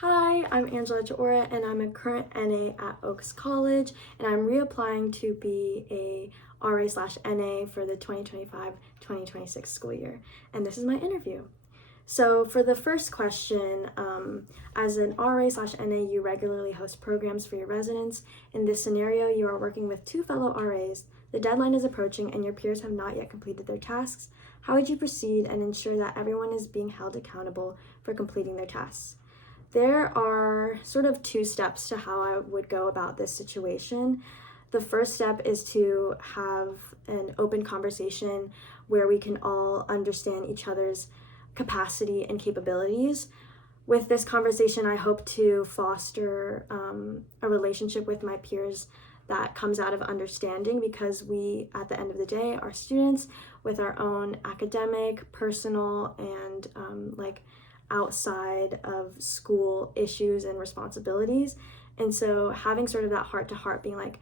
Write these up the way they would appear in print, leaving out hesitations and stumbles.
Hi, I'm Angela Echaorre, and I'm a current NA at Oaks College, and I'm reapplying to be a RA/NA for the 2025-2026 school year. And this is my interview. So for the first question, as an RA/NA, you regularly host programs for your residents. In this scenario, you are working with two fellow RAs. The deadline is approaching, and your peers have not yet completed their tasks. How would you proceed and ensure that everyone is being held accountable for completing their tasks? There are sort of two steps to how I would go about this situation. The first step is to have an open conversation where we can all understand each other's capacity and capabilities. With this conversation, I hope to foster a relationship with my peers that comes out of understanding, because we, at the end of the day, are students with our own academic, personal, and outside of school issues and responsibilities. And so having sort of that heart to heart, being like,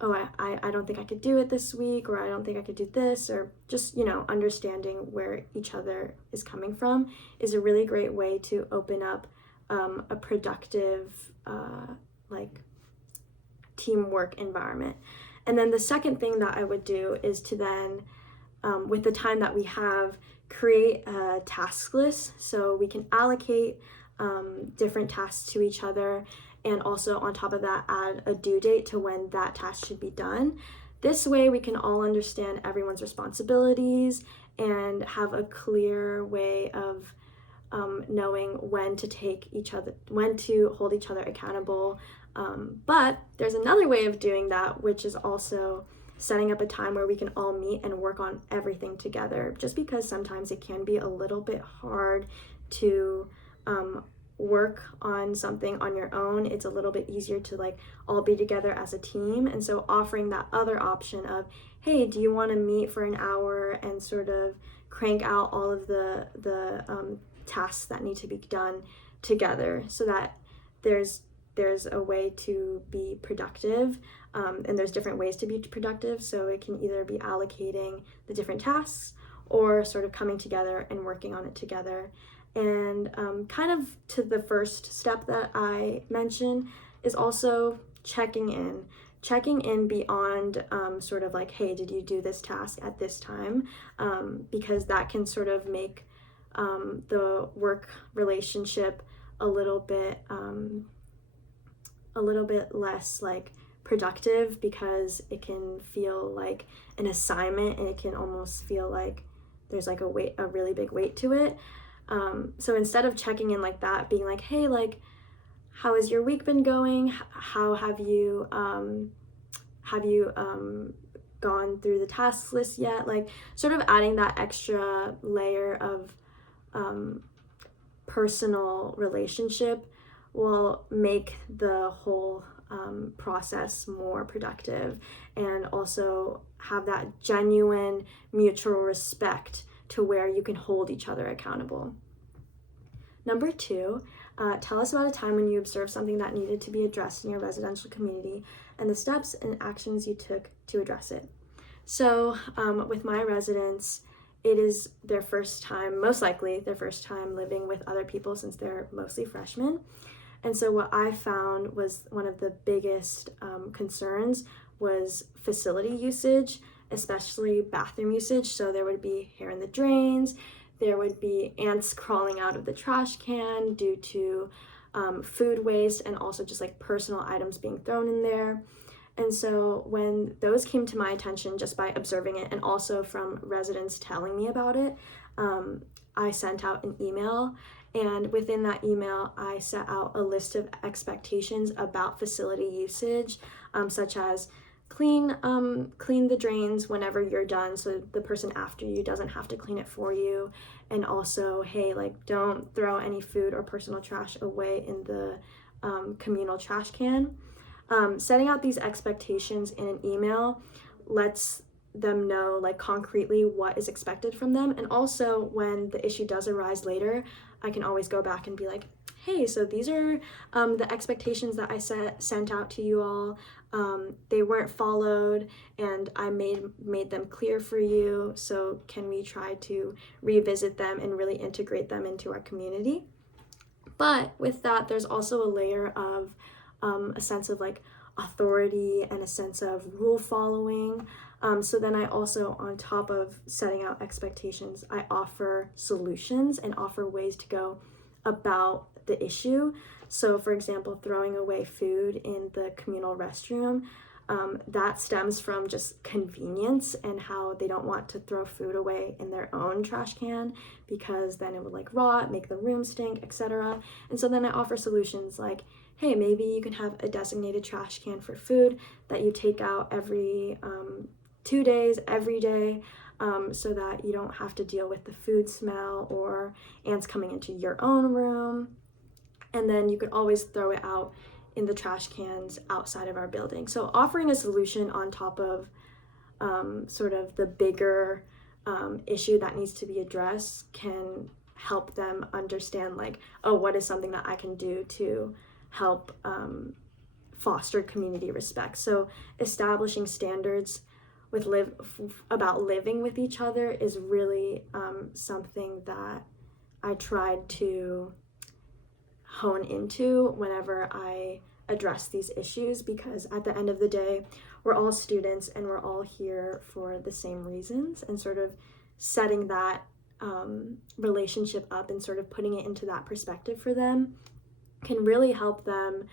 oh, I don't think I could do it this week, or I don't think I could do this, or just, understanding where each other is coming from is a really great way to open up a productive, teamwork environment. And then the second thing that I would do is to then, with the time that we have, create a task list so we can allocate different tasks to each other, and also on top of that add a due date to when that task should be done. This way we can all understand everyone's responsibilities and have a clear way of knowing when to hold each other accountable. But there's another way of doing that, which is also setting up a time where we can all meet and work on everything together, just because sometimes it can be a little bit hard to work on something on your own. It's a little bit easier to all be together as a team. And so offering that other option of, hey, do you want to meet for an hour and sort of crank out all of the tasks that need to be done together, so that there's a way to be productive, and there's different ways to be productive. So it can either be allocating the different tasks or sort of coming together and working on it together. And kind of to the first step that I mentioned is also checking in beyond sort of hey, did you do this task at this time? Because that can sort of make the work relationship a little bit less productive, because it can feel like an assignment, and it can almost feel like there's a really big weight to it. So instead of checking in like that, being like, hey, how has your week been going? How have you gone through the task list yet? Sort of adding that extra layer of personal relationship will make the whole process more productive, and also have that genuine mutual respect to where you can hold each other accountable. Number 2, tell us about a time when you observed something that needed to be addressed in your residential community and the steps and actions you took to address it. So with my residents, it is their first time, most likely their first time living with other people, since they're mostly freshmen. And so what I found was one of the biggest concerns was facility usage, especially bathroom usage. So there would be hair in the drains, there would be ants crawling out of the trash can due to food waste, and also just personal items being thrown in there. And so when those came to my attention just by observing it, and also from residents telling me about it, I sent out an email. And within that email, I set out a list of expectations about facility usage, such as clean the drains whenever you're done, so the person after you doesn't have to clean it for you. And also, hey, don't throw any food or personal trash away in the communal trash can. Setting out these expectations in an email lets them know concretely what is expected from them. And also, when the issue does arise later, I can always go back and be like, hey, so these are the expectations that I sent out to you all. They weren't followed, and I made them clear for you. So can we try to revisit them and really integrate them into our community? But with that, there's also a layer of a sense of like authority and a sense of rule following. So then I also, on top of setting out expectations, I offer solutions and offer ways to go about the issue. So for example, throwing away food in the communal restroom, that stems from just convenience and how they don't want to throw food away in their own trash can because then it would like rot, make the room stink, etc. And so then I offer solutions like, hey, maybe you can have a designated trash can for food that you take out every 2 days, every day, so that you don't have to deal with the food smell or ants coming into your own room. And then you could always throw it out in the trash cans outside of our building. So offering a solution on top of sort of the bigger issue that needs to be addressed can help them understand like, oh, what is something that I can do to help foster community respect. So establishing standards about living with each other is really something that I tried to hone into whenever I address these issues, because at the end of the day, we're all students and we're all here for the same reasons, and sort of setting that relationship up and sort of putting it into that perspective for them can really help them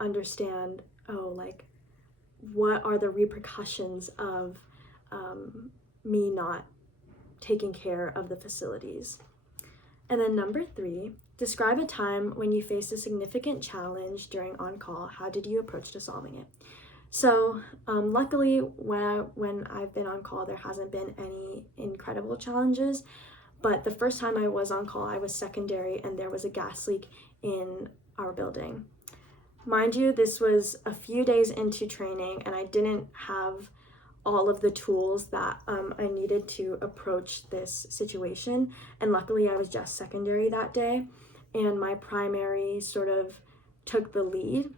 understand, oh, like, what are the repercussions of me not taking care of the facilities. And then number 3, describe a time when you faced a significant challenge during on-call. How did you approach to solving it? So luckily, when I've been on call, there hasn't been any incredible challenges. But the first time I was on call, I was secondary and there was a gas leak in our building. Mind you, this was a few days into training and I didn't have all of the tools that I needed to approach this situation. And luckily I was just secondary that day and my primary sort of took the lead.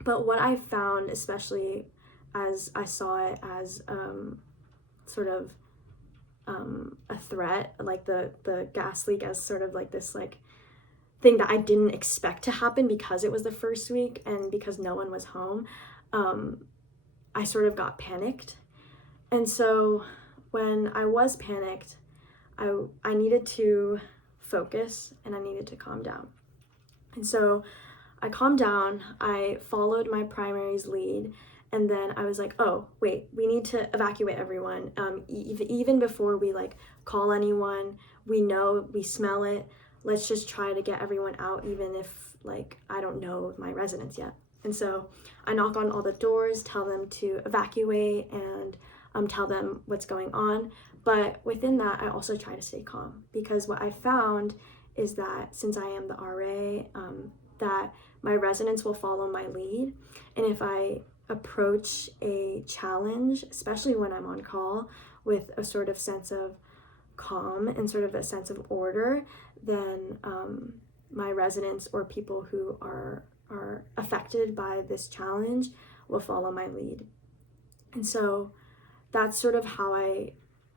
But what I found, especially as I saw it as sort of a threat, like the gas leak as sort of like this like thing that I didn't expect to happen because it was the first week and because no one was home, I sort of got panicked. And so when I was panicked, I needed to focus and I needed to calm down. And so I calmed down, I followed my primary's lead, and then I was like, oh, wait, we need to evacuate everyone. Even before we like call anyone, we know, we smell it. Let's just try to get everyone out, even if like I don't know my residents yet. And so I knock on all the doors, tell them to evacuate, and tell them what's going on. But within that, I also try to stay calm, because what I found is that since I am the RA, that my residents will follow my lead. And if I approach a challenge, especially when I'm on call, with a sort of sense of calm and sort of a sense of order, then my residents or people who are affected by this challenge will follow my lead. And so that's sort of how I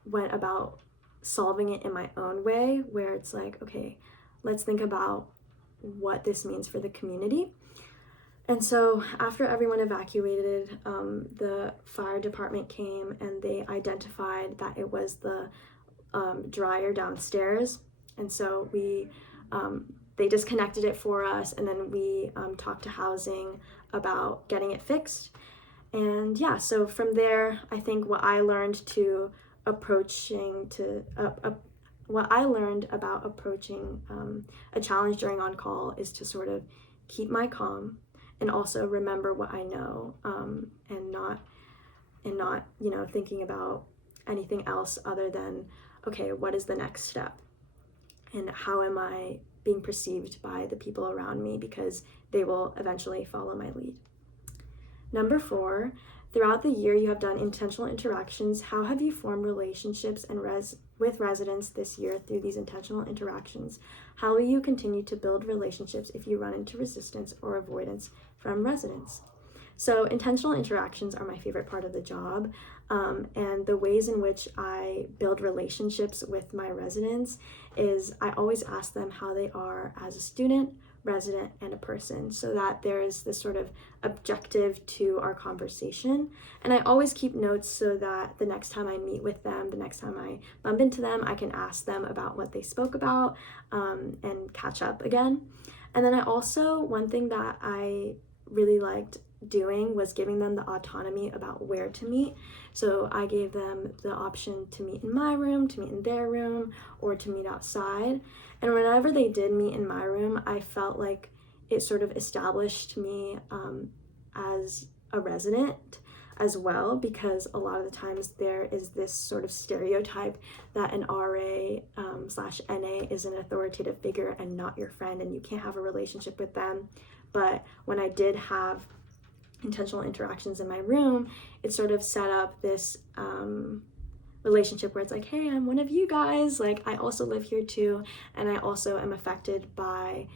went about solving it in my own way, where it's like, okay, let's think about what this means for the community. And so after everyone evacuated, the fire department came and they identified that it was the dryer downstairs. And so they disconnected it for us, and then we talked to housing about getting it fixed. And yeah, so from there, I think what I learned about approaching a challenge during on-call is to sort of keep my calm and also remember what I know, and not thinking about anything else other than, okay, what is the next step? And how am I being perceived by the people around me, because they will eventually follow my lead. Number 4, throughout the year you have done intentional interactions. How have you formed relationships and with residents this year through these intentional interactions? How will you continue to build relationships if you run into resistance or avoidance from residents? So intentional interactions are my favorite part of the job, and the ways in which I build relationships with my residents is I always ask them how they are as a student, resident, and a person, so that there's this sort of objective to our conversation. And I always keep notes so that the next time I meet with them, the next time I bump into them, I can ask them about what they spoke about, and catch up again. And then I also, one thing that I really liked doing was giving them the autonomy about where to meet. So I gave them the option to meet in my room, to meet in their room, or to meet outside. And whenever they did meet in my room, I felt like it sort of established me as a resident as well, because a lot of the times there is this sort of stereotype that an RA slash NA is an authoritative figure and not your friend, and you can't have a relationship with them. But when I did have intentional interactions in my room, it sort of set up this relationship where it's like, hey, I'm one of you guys, like I also live here too, and I also am affected by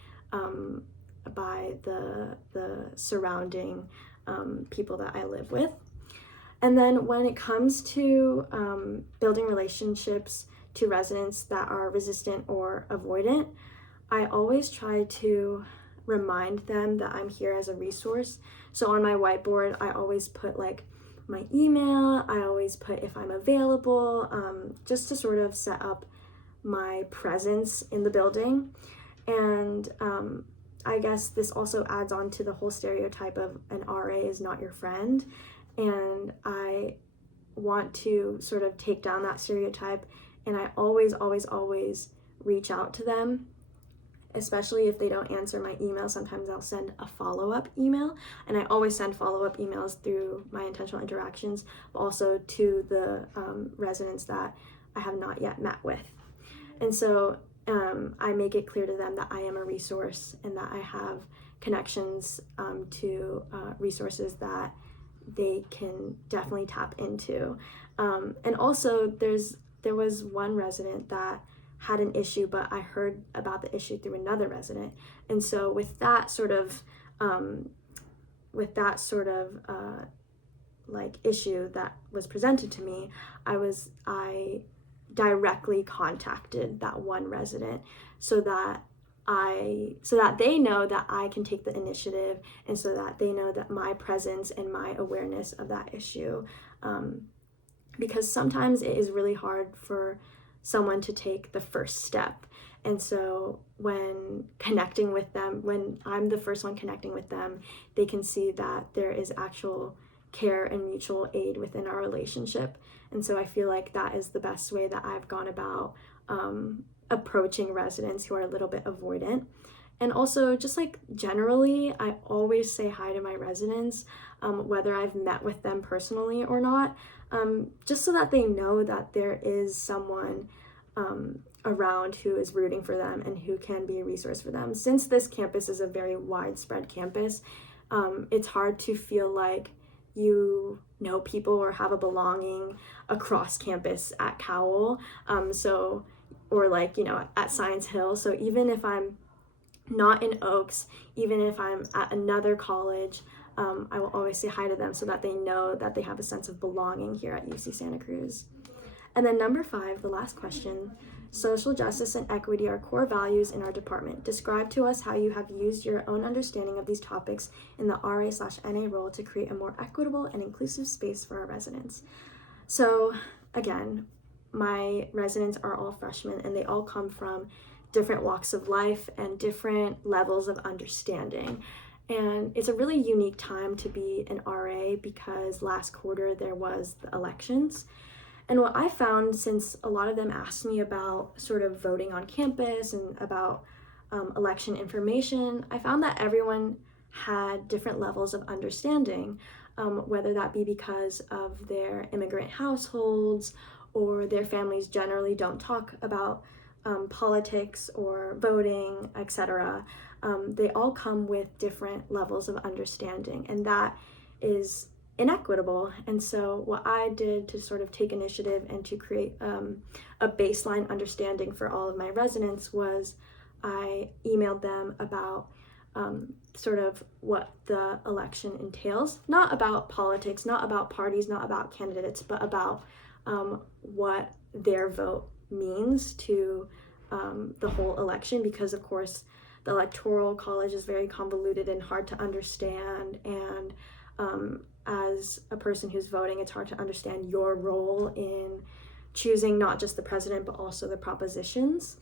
the surrounding people that I live with. And then when it comes to building relationships to residents that are resistant or avoidant, I always try to remind them that I'm here as a resource. So on my whiteboard, I always put like my email, I always put if I'm available, just to sort of set up my presence in the building. And I guess this also adds on to the whole stereotype of an RA is not your friend. And I want to sort of take down that stereotype, and I always reach out to them, especially if they don't answer my email. Sometimes I'll send a follow-up email, and I always send follow-up emails through my intentional interactions, but also to the residents that I have not yet met with. And so I make it clear to them that I am a resource and that I have connections to resources that they can definitely tap into. And also there was one resident that had an issue, but I heard about the issue through another resident. And so with that sort of like issue that was presented to me, I directly contacted that one resident so that they know that I can take the initiative, and so that they know that my presence and my awareness of that issue, because sometimes it is really hard for someone to take the first step. And so when connecting with them, when I'm the first one connecting with them, they can see that there is actual care and mutual aid within our relationship. And so I feel like that is the best way that I've gone about approaching residents who are a little bit avoidant. And also, just like generally, I always say hi to my residents, whether I've met with them personally or not, just so that they know that there is someone around who is rooting for them and who can be a resource for them. Since this campus is a very widespread campus, it's hard to feel like you know people or have a belonging across campus at Cowell. Or like, at Science Hill. So even if I'm not in Oaks, even if I'm at another college, I will always say hi to them so that they know that they have a sense of belonging here at UC Santa Cruz. And then number 5, the last question, social justice and equity are core values in our department. Describe to us how you have used your own understanding of these topics in the RA/NA role to create a more equitable and inclusive space for our residents. So again, my residents are all freshmen, and they all come from different walks of life and different levels of understanding. And it's a really unique time to be an RA because last quarter there was the elections. And what I found, since a lot of them asked me about sort of voting on campus and about election information, I found that everyone had different levels of understanding, whether that be because of their immigrant households or their families generally don't talk about politics or voting, etc. They all come with different levels of understanding, and that is inequitable. And so what I did to sort of take initiative and to create a baseline understanding for all of my residents was I emailed them about sort of what the election entails. Not about politics, not about parties, not about candidates, but about what their vote means to the whole election, because of course the Electoral College is very convoluted and hard to understand, and as a person who's voting, it's hard to understand your role in choosing not just the president but also the propositions.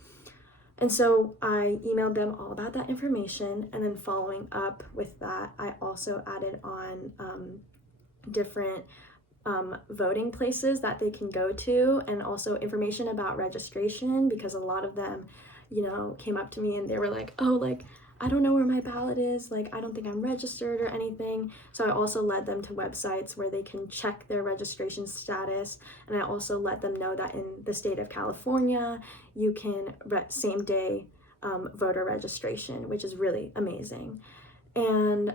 And so I emailed them all about that information, and then following up with that, I also added on different voting places that they can go to, and also information about registration, because a lot of them, you know, came up to me and they were like, oh, like, I don't know where my ballot is, like, I don't think I'm registered or anything. So I also led them to websites where they can check their registration status, and I also let them know that in the state of California, you can same day voter registration, which is really amazing. And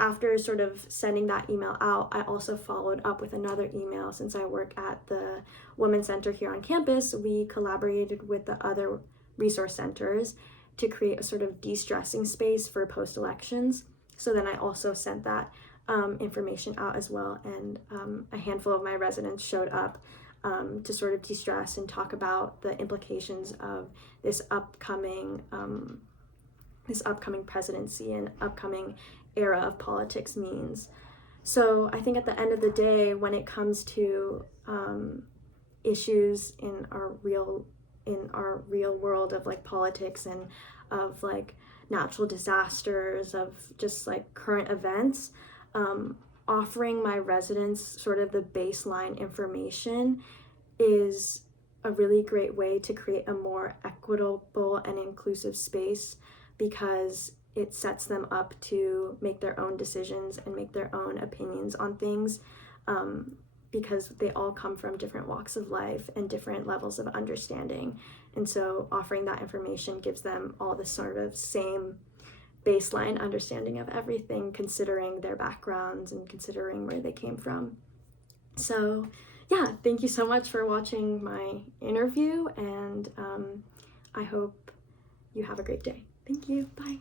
after sort of sending that email out, I also followed up with another email. Since I work at the Women's Center here on campus, we collaborated with the other resource centers to create a sort of de-stressing space for post-elections. So then I also sent that information out as well, and a handful of my residents showed up to sort of de-stress and talk about the implications of this upcoming presidency and upcoming era of politics means. So I think at the end of the day, when it comes to issues in our real world of like politics and of like natural disasters, of just like current events, offering my residents sort of the baseline information is a really great way to create a more equitable and inclusive space, because it sets them up to make their own decisions and make their own opinions on things, because they all come from different walks of life and different levels of understanding. And so offering that information gives them all the sort of same baseline understanding of everything, considering their backgrounds and considering where they came from. So yeah, thank you so much for watching my interview, and I hope you have a great day. Thank you. Bye.